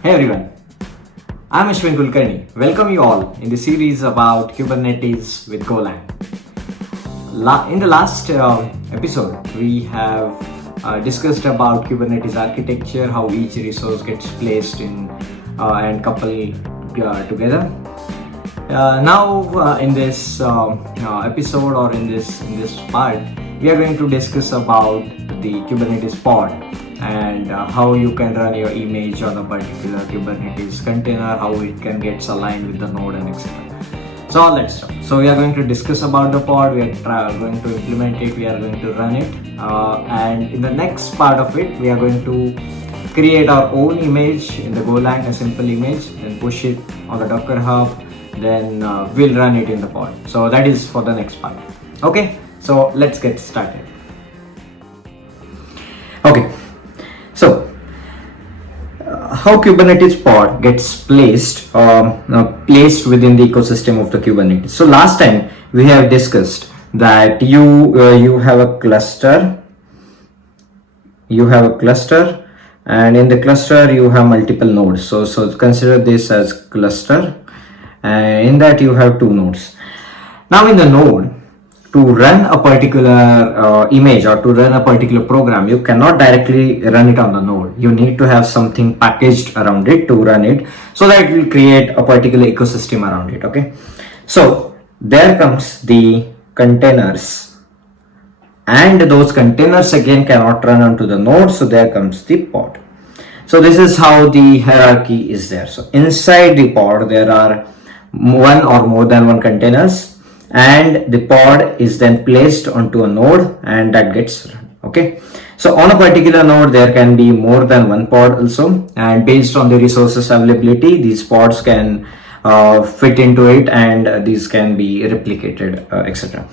Hey everyone, I'm Ashwin Kulkarni. Welcome you all in the series about Kubernetes with Golang. In the last episode, we have discussed about Kubernetes architecture, how each resource gets placed in and coupled together. Now, in this episode or in this part, we are going to discuss about the Kubernetes pod and how you can run your image on a particular Kubernetes container, how it can get aligned with the node and etc. So all that stuff. So we are going to discuss about the pod, we are going to implement it, we are going to run it, and in the next part of it, we are going to create our own image in the Golang, a simple image, and push it on the Docker Hub, then we'll run it in the pod. So that is for the next part. Okay, so let's get started. Okay, so how Kubernetes pod gets placed within the ecosystem of the Kubernetes. So last time we have discussed that you have a cluster, and in the cluster you have multiple nodes. So consider this as cluster, and in that you have two nodes. Now in the node, to run a particular image or to run a particular program, you cannot directly run it on the node. You need to have something packaged around it to run it, so that it will create a particular ecosystem around it. Okay, so there comes the containers, and those containers again cannot run onto the node, so there comes the pod. So this is how the hierarchy is there. So inside the pod there are one or more than one containers, and the pod is then placed onto a node and that gets run. Okay, so on a particular node there can be more than one pod also, and based on the resources availability, these pods can fit into it, and these can be replicated, etc.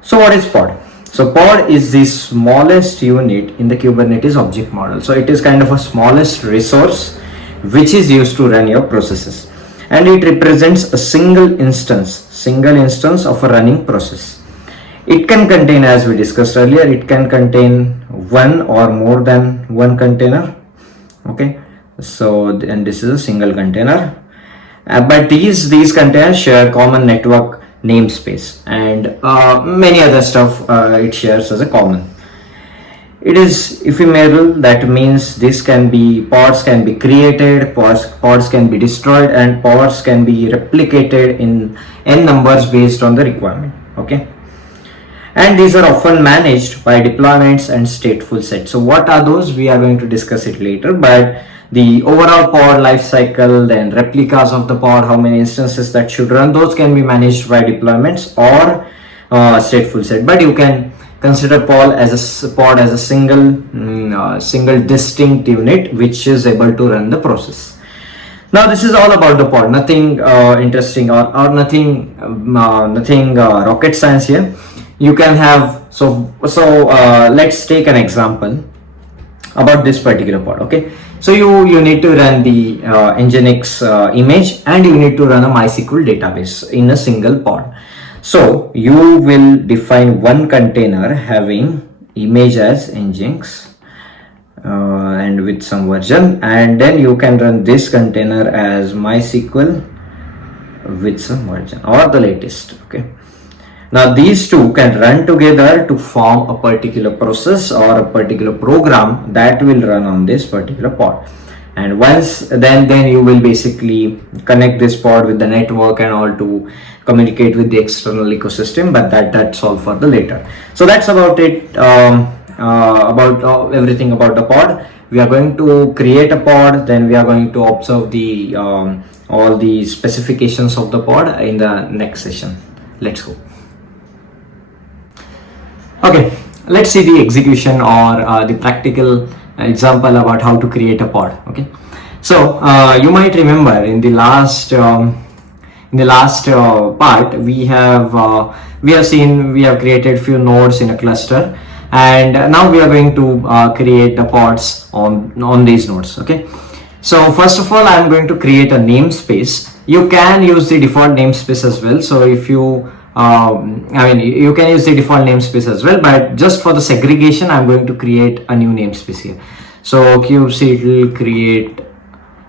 So what is pod? So pod is the smallest unit in the Kubernetes object model. So it is kind of a smallest resource which is used to run your processes, and it represents a single instance of a running process. It can contain, as we discussed earlier, it can contain one or more than one container. Okay, so and this is a single container, but these containers share common network namespace and many other stuff it shares as a common. It is ephemeral, that means pods can be created, pods can be destroyed, and pods can be replicated in n numbers based on the requirement. Okay, and these are often managed by deployments and stateful sets. So what are those? We are going to discuss it later, but the overall pod lifecycle, then replicas of the pod, how many instances that should run, those can be managed by deployments or stateful set. But you can consider pod as a single distinct unit which is able to run the process. Now this is all about the pod, nothing interesting or nothing rocket science here. You can have let's take an example about this particular pod. Okay, so you need to run the Nginx image, and you need to run a MySQL database in a single pod. So you will define one container having image as Nginx and with some version, and then you can run this container as MySQL with some version or the latest. Okay, now these two can run together to form a particular process or a particular program that will run on this particular pod. And once then you will basically connect this pod with the network and all to communicate with the external ecosystem, but that's all for the later. So that's about it, about everything about the pod. We are going to create a pod, then we are going to observe the all the specifications of the pod in the next session. Let's go. Okay, let's see the execution or the practical example about how to create a pod. Okay, so you might remember in the last part we have created few nodes in a cluster, and now we are going to create the pods on these nodes. Okay, so first of all I am going to create a namespace. You can use the default namespace as well. So if you you can use the default namespace as well, but just for the segregation I'm going to create a new namespace here. So kubectl will create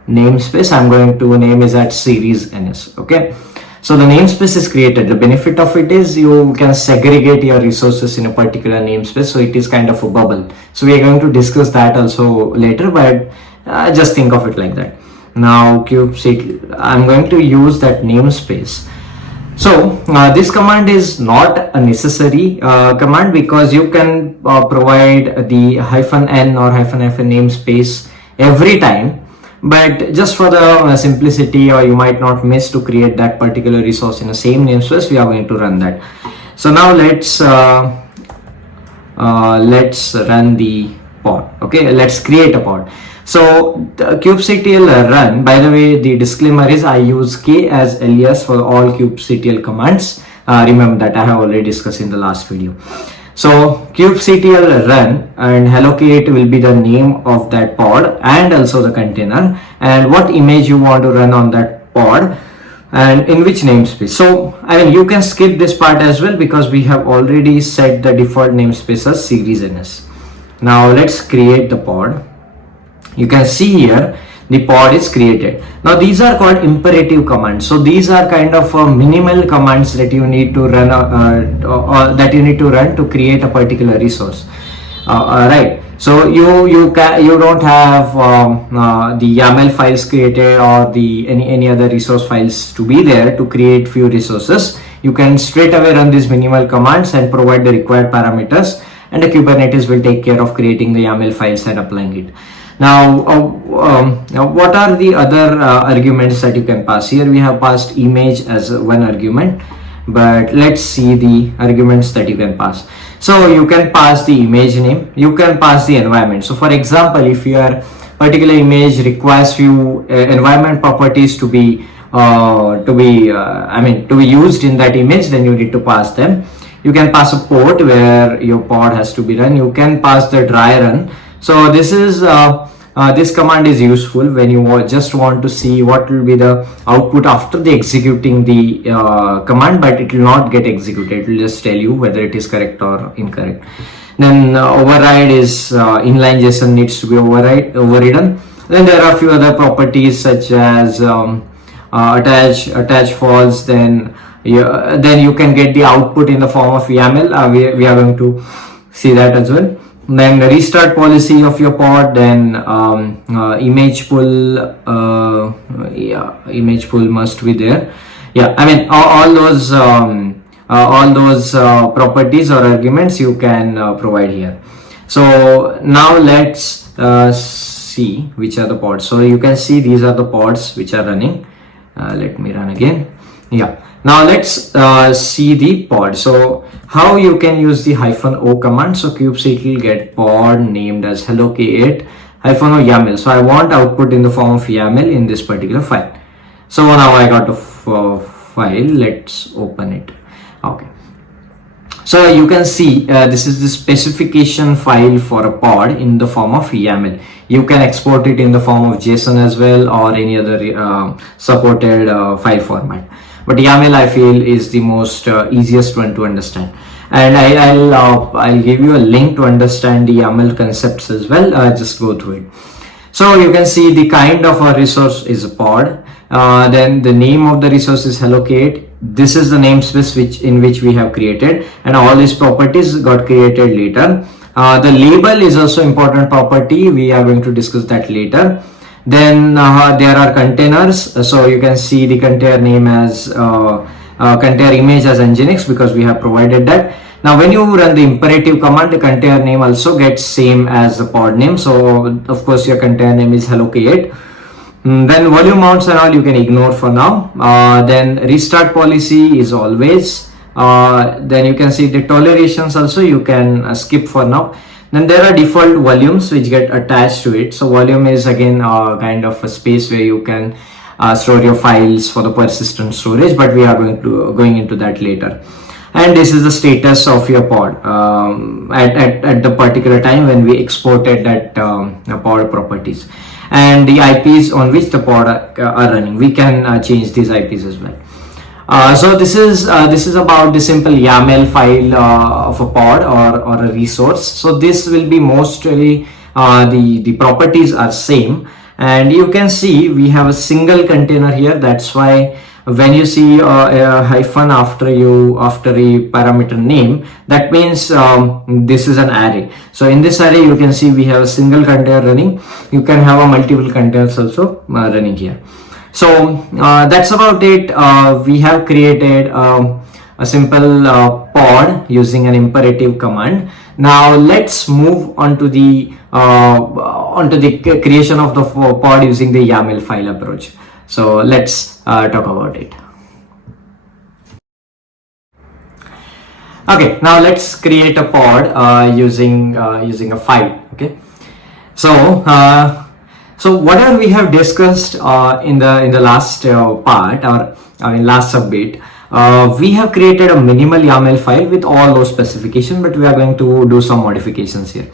namespace. I'm going to name is at series ns. Okay, so the namespace is created. The benefit of it is you can segregate your resources in a particular namespace, so it is kind of a bubble. So we are going to discuss that also later, but just think of it like that. Now kubectl, I'm going to use that namespace. So this command is not a necessary command, because you can provide the -n or -f namespace every time, but just for the simplicity, or you might not miss to create that particular resource in the same namespace, we are going to run that. So now let's run the pod. Okay, let's create a pod. So the kubectl run, by the way, the disclaimer is I use K as alias for all kubectl commands. Remember that I have already discussed in the last video. So kubectl run and hello K8 will be the name of that pod and also the container, and what image you want to run on that pod and in which namespace. So I mean, you can skip this part as well, because we have already set the default namespace as series ns. Now let's create the pod. You can see here the pod is created. Now these are called imperative commands. So these are kind of minimal commands that you need to run or that you need to run to create a particular resource. Right. So you don't have the YAML files created or the any other resource files to be there to create few resources. You can straight away run these minimal commands and provide the required parameters, and the Kubernetes will take care of creating the YAML files and applying it. Now, what are the other arguments that you can pass? Here we have passed image as one argument, but let's see the arguments that you can pass. So you can pass the image name, you can pass the environment. So for example, if your particular image requires few environment properties to be used in that image, then you need to pass them. You can pass a port where your pod has to be run. You can pass the dry run. So this is this command is useful when you just want to see what will be the output after the executing the command, but it will not get executed. It will just tell you whether it is correct or incorrect. Then override is inline JSON needs to be overridden. Then there are a few other properties such as attach false. Then you can get the output in the form of YAML. We are going to see that as well. Then the restart policy of your pod, then image pull, image pull must be there. Yeah, I mean all those properties or arguments you can provide here. So now let's see which are the pods. So you can see these are the pods which are running. Let me run again. Yeah. Now let's see the pod. So how you can use the -o command. So kubectl get pod named as hello K8 -o YAML. So I want output in the form of YAML in this particular file. So now I got a file. Let's open it. Okay. So you can see this is the specification file for a pod in the form of YAML. You can export it in the form of JSON as well, or any other supported file format. But YAML I feel is the most easiest one to understand, and I'll give you a link to understand the YAML concepts as well. Just go through it. So you can see the kind of a resource is a pod. Then the name of the resource is hello K8. This is the namespace in which we have created, and all these properties got created later. The label is also important property. We are going to discuss that later. Then there are containers. So you can see the container name as container image as nginx, because we have provided that. Now when you run the imperative command, the container name also gets same as the pod name. So of course your container name is hello K8. Then volume mounts and all you can ignore for now. Then restart policy is always. Then you can see the tolerations also you can skip for now. Then there are default volumes which get attached to it. So volume is again kind of a space where you can store your files for the persistent storage, but we are going into that later. And this is the status of your pod at the particular time when we exported that pod properties, and the IPs on which the pod are running. We can change these IPs as well. So this is about the simple YAML file of a pod or a resource. So this will be mostly the properties are same, and you can see we have a single container here. That's why when you see a hyphen after a parameter name, that means this is an array. So in this array you can see we have a single container running. You can have a multiple containers also running here. So that's about it. We have created a simple pod using an imperative command. Now let's move on to the creation of the pod using the YAML file approach. So let's talk about it. Okay, now let's create a pod using a file. Okay, so whatever we have discussed in the last part, or in last subbit, we have created a minimal YAML file with all those specifications, but we are going to do some modifications here.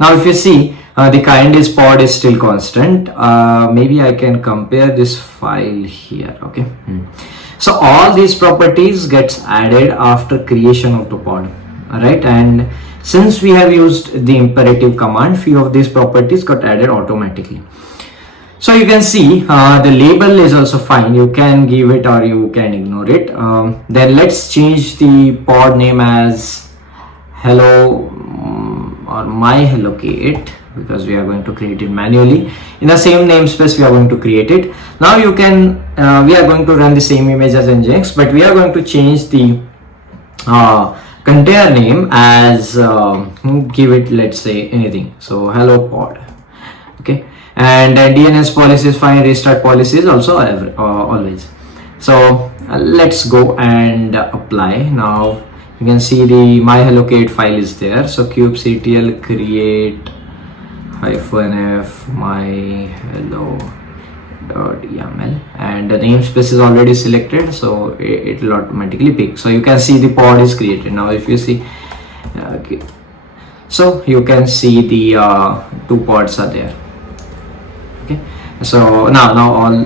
Now if you see, the K8s pod is still constant. Maybe I can compare this file here. Okay, so all these properties gets added after creation of the pod. All right, and since we have used the imperative command, few of these properties got added automatically. So you can see the label is also fine. You can give it or you can ignore it. Then let's change the pod name as hello or my hello K8, because we are going to create it manually. In the same namespace we are going to create it. Now you can we are going to run the same image as Nginx, but we are going to change the container name as give it, let's say, anything. So hello pod. Okay, and DNS policy is fine, restart policy is also always. So let's go and apply. Now you can see the my hello K8 file is there. So kubectl create -f my hello .yaml, and the namespace is already selected, so it will automatically pick. So you can see the pod is created. Now if you see, okay, so you can see the two pods are there. Okay, so now all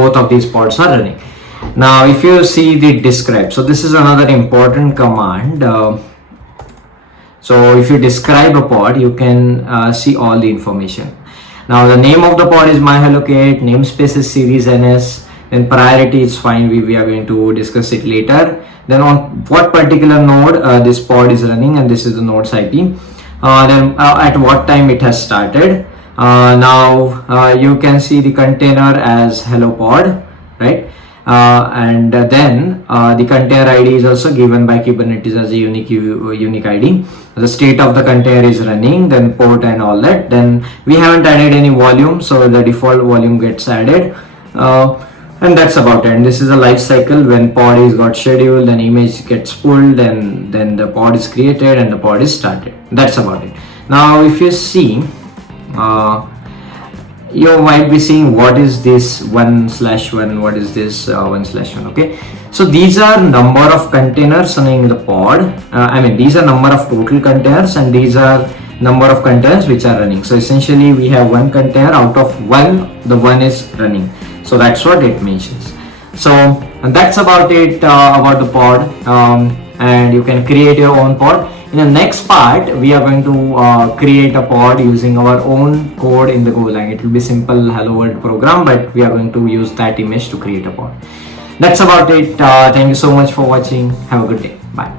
both of these pods are running. Now if you see the describe, so this is another important command. So if you describe a pod, you can see all the information. Now the name of the pod is my hello K8, namespace is series ns, then priority is fine, we are going to discuss it later. Then on what particular node this pod is running, and this is the node's IP. Then at what time it has started. Now you can see the container as hello pod, right? And then the container ID is also given by Kubernetes as a unique ID. The state of the container is running, then port and all that. Then we haven't added any volume, so the default volume gets added, and that's about it. And this is a life cycle. When pod is got scheduled, then image gets pulled, and then the pod is created and the pod is started. That's about it. Now if you see, you might be seeing what is this 1/1, what is this 1/1. Okay, so these are number of containers running in the pod. These are number of total containers, and these are number of containers which are running. So essentially we have one container, out of one, the one is running. So that's what it mentions. So and that's about it about the pod, and you can create your own pod. In the next part, we are going to create a pod using our own code in the Golang. It will be simple hello world program, but we are going to use that image to create a pod. That's about it. Thank you so much for watching. Have a good day. Bye.